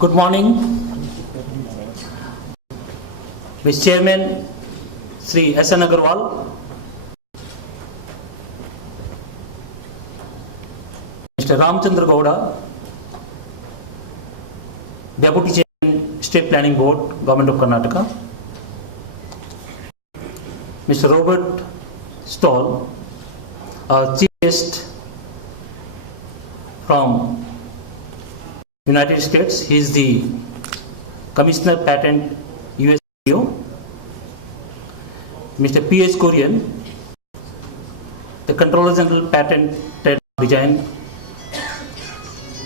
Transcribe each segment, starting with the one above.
Good morning, Mr. Chairman, Sri S.N. Agarwal, Mr. Ramchandra Gowda, Deputy Chairman, State Planning Board, Government of Karnataka, Mr. Robert Stoll, our Chief Guest from United States. He is the Commissioner Patent US. Mr. P.H. Korean, the Controller General Patent Design,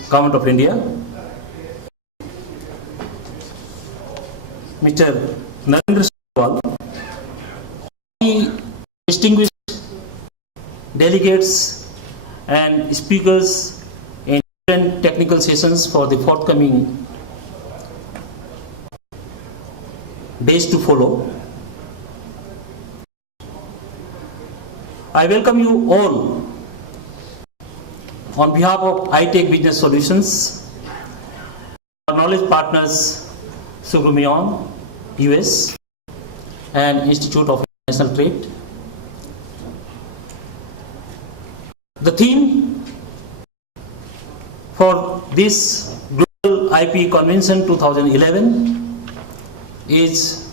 Government of India. Mr. Narendra Sawal, distinguished delegates and speakers in different technical sessions for the forthcoming days to follow. I welcome you all on behalf of iTech Business Solutions, our knowledge partners Sugumion, US, and Institute of International Trade. The theme for this Global IP Convention 2011 is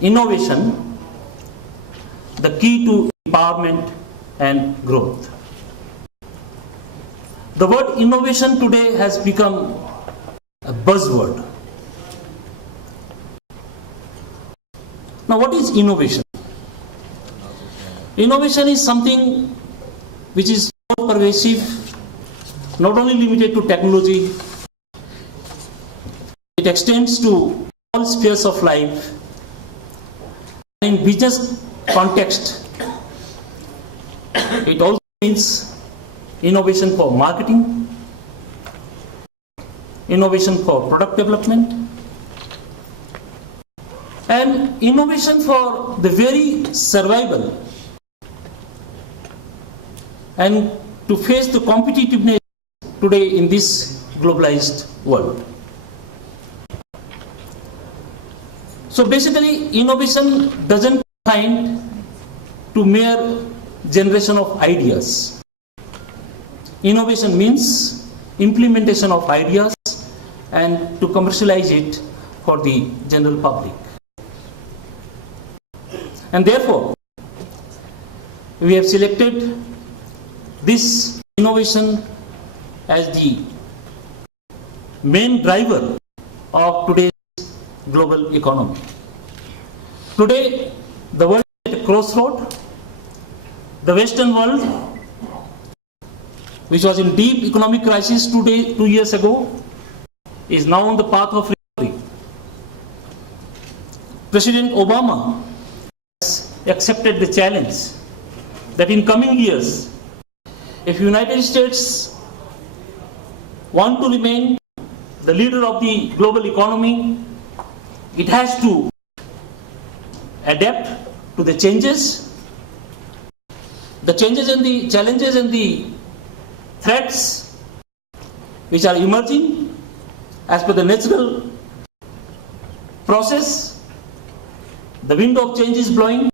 innovation, the key to empowerment and growth. The word innovation today has become a buzzword. Now, what is innovation? Innovation is something which is more pervasive, not only limited to technology, it extends to all spheres of life. In business context, it also means innovation for marketing, innovation for product development, and innovation for the very survival and to face the competitiveness today in this globalized world. So basically, innovation doesn't confine to mere generation of ideas. Innovation means implementation of ideas and to commercialize it for the general public. And therefore, we have selected this innovation as the main driver of today's global economy. Today, the world is at a crossroad. The Western world, which was in deep economic crisis 2 years ago, is now on the path of recovery. President Obama has accepted the challenge that in coming years, if United States want to remain the leader of the global economy, it has to adapt to the changes and the challenges and the threats which are emerging as per the natural process. The wind of change is blowing.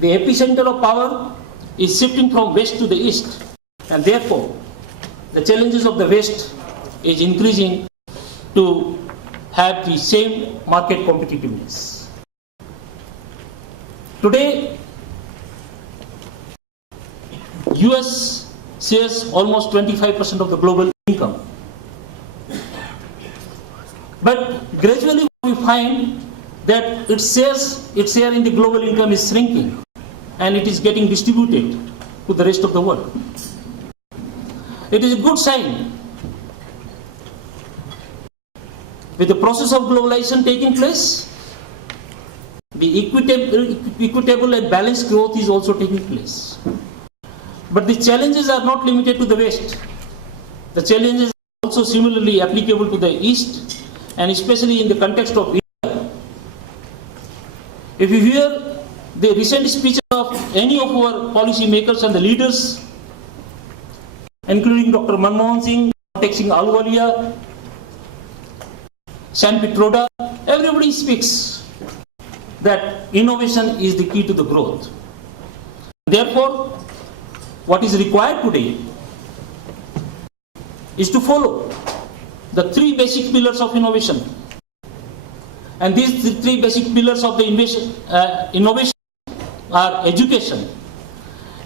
The epicenter of power is shifting from west to the east, and therefore the challenges of the west is increasing to have the same market competitiveness. Today, US shares almost 25% of the global income. But gradually we find that its share in the global income is shrinking and it is getting distributed to the rest of the world. It is a good sign. With the process of globalization taking place, the equitable and balanced growth is also taking place. But the challenges are not limited to the West. The challenges are also similarly applicable to the East, and especially in the context of India. If you hear the recent speeches of any of our policy makers and the leaders, including Dr. Manmohan Singh, Singh Ahluwalia, San Petroda, everybody speaks that innovation is the key to the growth. Therefore, what is required today is to follow the three basic pillars of innovation. And these three basic pillars of the innovation are education.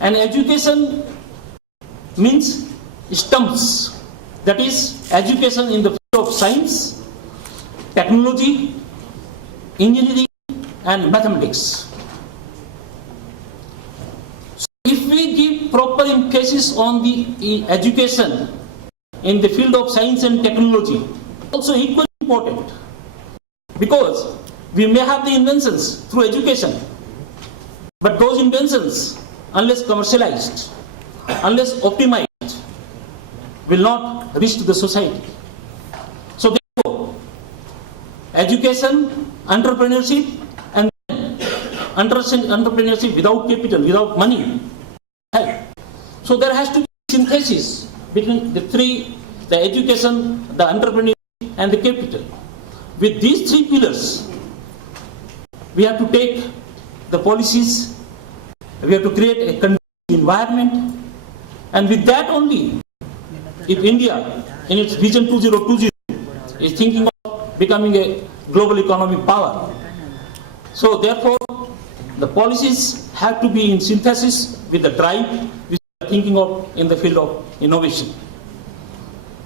And education means STEMs, that is education in the field of science, technology, engineering and mathematics. So if we give proper emphasis on the education in the field of science and technology, also equally important, because we may have the inventions through education, but those inventions, unless commercialized, unless optimized, will not reach to the society. So therefore, education, entrepreneurship, and entrepreneurship without capital, without money, help. So there has to be synthesis between the three, the education, the entrepreneurship, and the capital. With these three pillars, we have to take the policies, we have to create a conducive environment, and with that only, if India, in its Vision 2020, is thinking of becoming a global economic power, so therefore, the policies have to be in synthesis with the drive which we are thinking of in the field of innovation.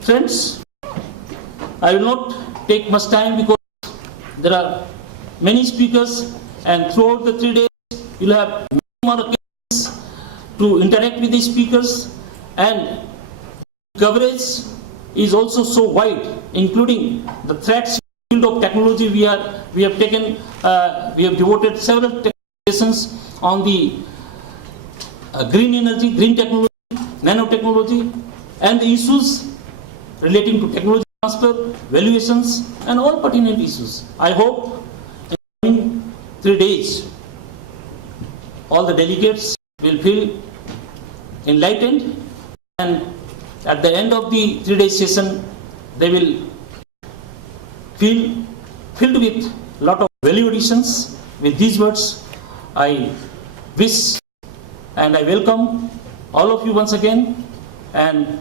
Friends, I will not take much time because there are many speakers, and throughout the 3 days, you will have many more occasions to interact with the speakers, and coverage is also so wide, including the threats field of technology. We have devoted several sessions on the green energy, green technology, nanotechnology, and the issues relating to technology transfer, valuations, and all pertinent issues. I hope in the coming 3 days, all the delegates will feel enlightened, and at the end of the 3-day session, they will feel filled with a lot of value additions. With these words, I wish and I welcome all of you once again, and